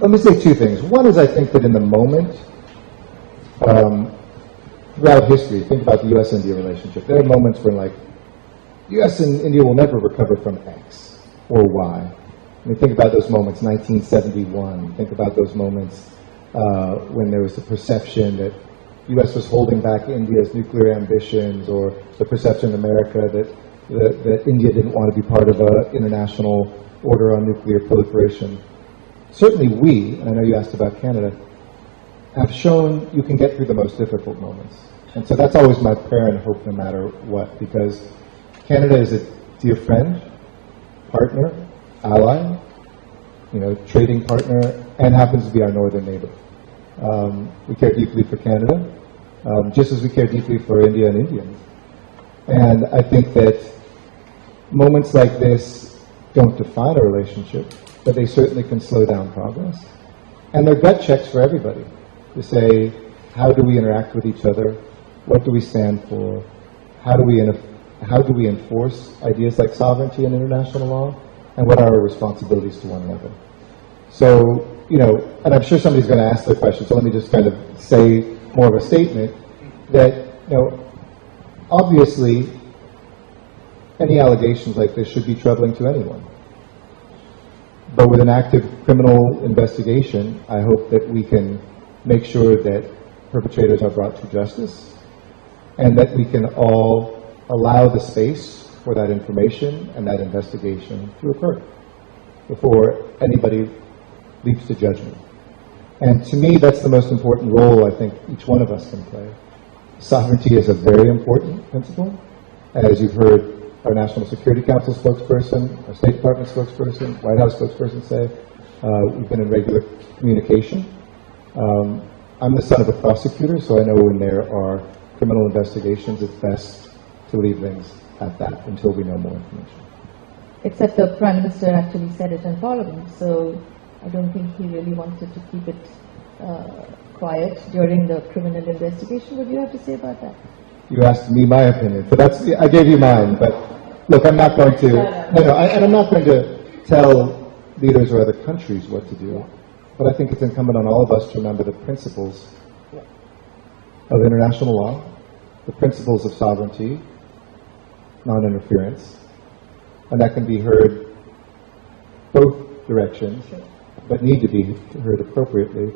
Let me say two things. One is I think that in the moment, throughout history, think about the U.S.-India relationship. There are moments when, like, U.S. and India will never recover from X or Y. I mean, think about those moments, 1971. Think about those moments when there was the perception that U.S. was holding back India's nuclear ambitions, or the perception in America that India didn't want to be part of an international order on nuclear proliferation. Certainly we, and I know you asked about Canada, have shown you can get through the most difficult moments. And so that's always my prayer and hope no matter what, because Canada is a dear friend, partner, ally, trading partner, and happens to be our northern neighbor. We care deeply for Canada, just as we care deeply for India and Indians. And I think that moments like this don't define a relationship, but they certainly can slow down progress. And they're gut checks for everybody to say, how do we interact with each other? What do we stand for? How do we enforce ideas like sovereignty and international law? And what are our responsibilities to one another? So, and I'm sure somebody's going to ask the question, so let me just kind of say more of a statement that, obviously, any allegations like this should be troubling to anyone. But with an active criminal investigation, I hope that we can make sure that perpetrators are brought to justice, and that we can all allow the space for that information and that investigation to occur before anybody leaps to judgment. And to me, that's the most important role I think each one of us can play. Sovereignty is a very important principle. As you've heard our National Security Council spokesperson, our State Department spokesperson, White House spokesperson say, we've been in regular communication. I'm the son of a prosecutor, so I know when there are criminal investigations, it's best to leave things at that until we know more information. Except the Prime Minister actually said it in Parliament, so I don't think he really wanted to keep it quiet during the criminal investigation. What do you have to say about that? You asked me my opinion, but I gave you mine. But look, I'm not going to, and I'm not going to tell leaders or other countries what to do. But I think it's incumbent on all of us to remember the principles of international law, the principles of sovereignty, non-interference, and that can be heard both directions, but need to be heard appropriately.